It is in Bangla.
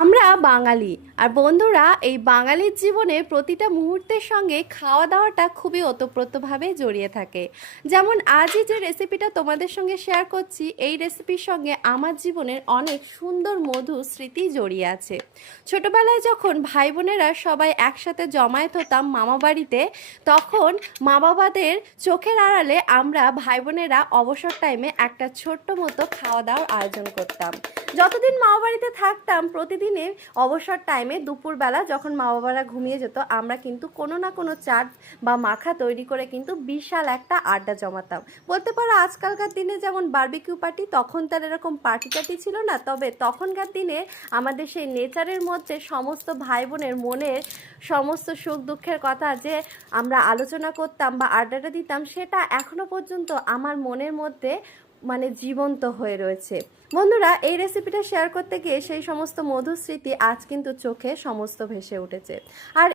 আমরা বাঙালি। আর বন্ধুরা, এই বাঙালির জীবনে প্রতিটা মুহূর্তের সঙ্গে খাওয়া দাওয়াটা খুবই ওতপ্রোতভাবে জড়িয়ে থাকে। যেমন আজই যে রেসিপিটা তোমাদের সঙ্গে শেয়ার করছি, এই রেসিপির সঙ্গে আমার জীবনের অনেক সুন্দর মধুর স্মৃতি জড়িয়ে আছে। ছোটবেলায় যখন ভাই বোনেরা সবাই একসাথে জমায়েত হতাম মামা বাড়িতে, তখন মা বাবাদের চোখের আড়ালে আমরা ভাই বোনেরা অবসর টাইমে একটা ছোট্ট মতো খাওয়া দাওয়ার আয়োজন করতাম। যতদিন মামা বাড়িতে থাকতাম, প্রতিদিনের অবসর টাইমে দুপুরবেলা যখন মা বাবারা ঘুমিয়ে যেত, আমরা কিন্তু কোনো না কোনো চাট বা মাখা তৈরি করে কিন্তু বিশাল একটা আড্ডা জমাতাম। বলতে পারো আজকালকার দিনে যেমন বারবিকিউ পার্টি, তখন তার এরকম পার্টি টাটি ছিল না, তবে তখনকার দিনে আমাদের সেই নেচারের মধ্যে সমস্ত ভাই বোনের মনের সমস্ত সুখ দুঃখের কথা যে আমরা আলোচনা করতাম বা আড্ডাটা দিতাম, সেটা এখনো পর্যন্ত আমার মনের মধ্যে মানে জীবন্ত হয়ে রয়েছে। বন্ধুরা, এই রেসিপিটা শেয়ার করতে গিয়ে সেই সমস্ত মধুর স্মৃতি আজ কিন্তু চোখে সমস্ত ভেসে উঠেছে। আর